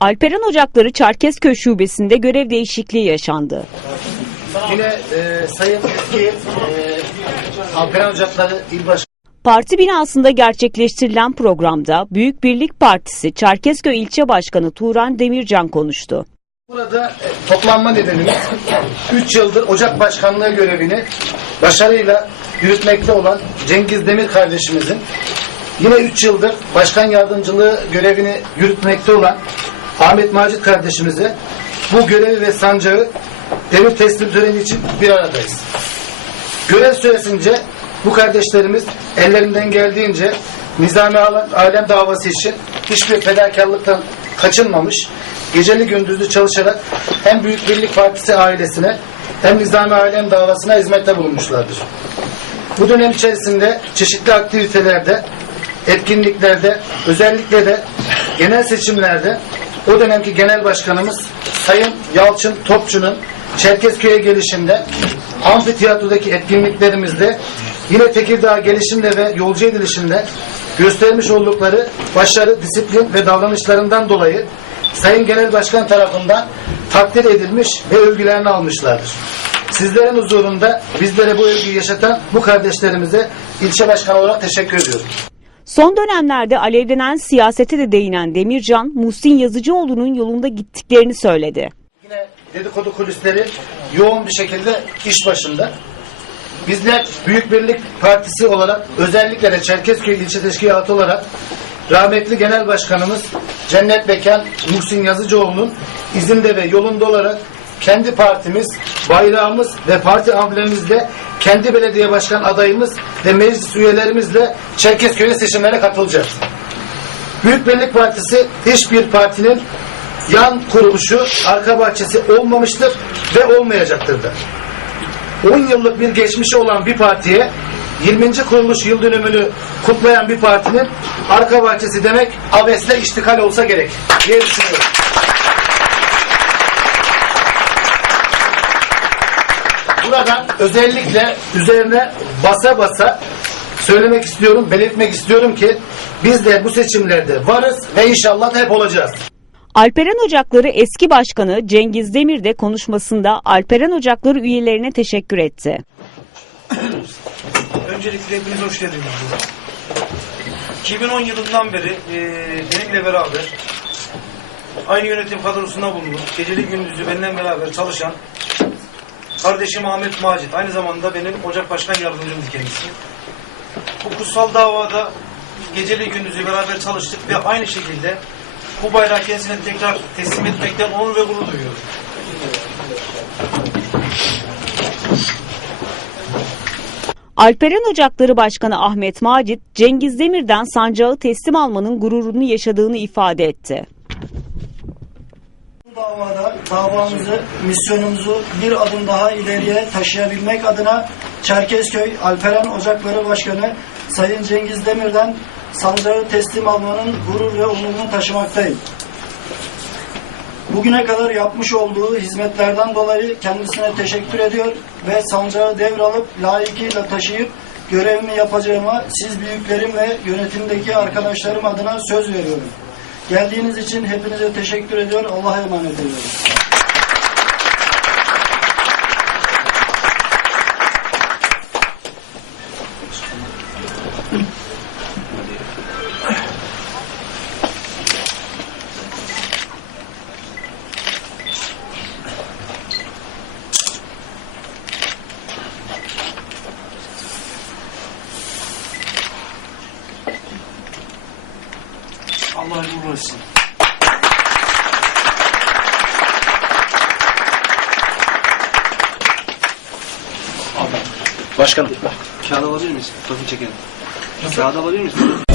Alperen Ocakları Çerkezköy Şubesi'nde görev değişikliği yaşandı. Yine e, Sayın eski e, Alperen Ocakları İl Başkanı Parti binasında gerçekleştirilen programda Büyük Birlik Partisi Çerkezköy İlçe Başkanı Turan Demircan konuştu. Burada e, toplanma nedenimiz 3 yıldır Ocak Başkanlığı görevini başarıyla yürütmekte olan Cengiz Demir kardeşimizin yine 3 yıldır başkan yardımcılığı görevini yürütmekte olan Ahmet Macit kardeşimize bu görevi ve sancağı devir teslim töreni için bir aradayız. Görev süresince bu kardeşlerimiz ellerinden geldiğince nizami alem davası için hiçbir fedakarlıktan kaçınmamış, geceli gündüzlü çalışarak hem Büyük Birlik Partisi ailesine hem nizami alem davasına hizmette bulunmuşlardır. Bu dönem içerisinde çeşitli aktivitelerde, etkinliklerde, özellikle de genel seçimlerde o dönemki genel başkanımız Sayın Yalçın Topçu'nun Çerkezköy'e gelişinde amfiteyatrodaki etkinliklerimizde yine Tekirdağ gelişinde ve yolcu edilişinde göstermiş oldukları başarı, disiplin ve davranışlarından dolayı Sayın Genel Başkan tarafından takdir edilmiş ve övgülerini almışlardır. Sizlerin huzurunda bizlere bu övgüyü yaşatan bu kardeşlerimize ilçe başkanı olarak teşekkür ediyorum. Son dönemlerde alevlenen siyasete de değinen Demircan, Muhsin Yazıcıoğlu'nun yolunda gittiklerini söyledi. Yine dedikodu kulisleri yoğun bir şekilde iş başında. Bizler Büyük Birlik Partisi olarak özellikle de Çerkezköy İlçe Teşkilatı olarak rahmetli Genel Başkanımız Cennet Beken Muhsin Yazıcıoğlu'nun izinde ve yolunda olarak kendi partimiz, bayrağımız ve parti amblemimizle kendi belediye başkan adayımız ve meclis üyelerimizle Çerkezköy'e seçimlere katılacağız. Büyük Birlik Partisi hiçbir partinin yan kuruluşu, arka bahçesi olmamıştır ve olmayacaktır da. 10 yıllık bir geçmişi olan bir partiye 20. kuruluş yıl dönümünü kutlayan bir partinin arka bahçesi demek abesle iştikal olsa gerek diye düşünüyorum. Buradan özellikle üzerine basa basa söylemek istiyorum, belirtmek istiyorum ki biz de bu seçimlerde varız ve inşallah hep olacağız. Alperen Ocakları eski başkanı Cengiz Demir de konuşmasında Alperen Ocakları üyelerine teşekkür etti. Öncelikle hepiniz hoş geldiniz. 2010 yılından beri e, benimle beraber aynı yönetim kadrosunda bulundum. Geceli gündüzü benden beraber çalışan kardeşim Ahmet Macit. Aynı zamanda benim Ocak Başkan Yardımcımdı kendisi. Bu kutsal davada geceli gündüzü beraber çalıştık ve aynı şekilde bu bayrağı kendisine tekrar teslim etmekten onur ve gurur duyuyorum. Alperen Ocakları Başkanı Ahmet Macit, Cengiz Demir'den sancağı teslim almanın gururunu yaşadığını ifade etti. Bu davada davamızı, misyonumuzu bir adım daha ileriye taşıyabilmek adına Çerkezköy Alperen Ocakları Başkanı Sayın Cengiz Demir'den sancağı teslim almanın gurur ve onurunu taşımaktayım. Bugüne kadar yapmış olduğu hizmetlerden dolayı kendisine teşekkür ediyor ve sancağı devralıp layıkıyla taşıyıp görevimi yapacağıma siz büyüklerim ve yönetimdeki arkadaşlarım adına söz veriyorum. Geldiğiniz için hepinize teşekkür ediyor. Allah'a emanet ediyorum. Allah razı olsun. Başkanım. Kağıt alabilir miyiz? Fotoğrafı çekelim. Kağıt alabilir miyiz?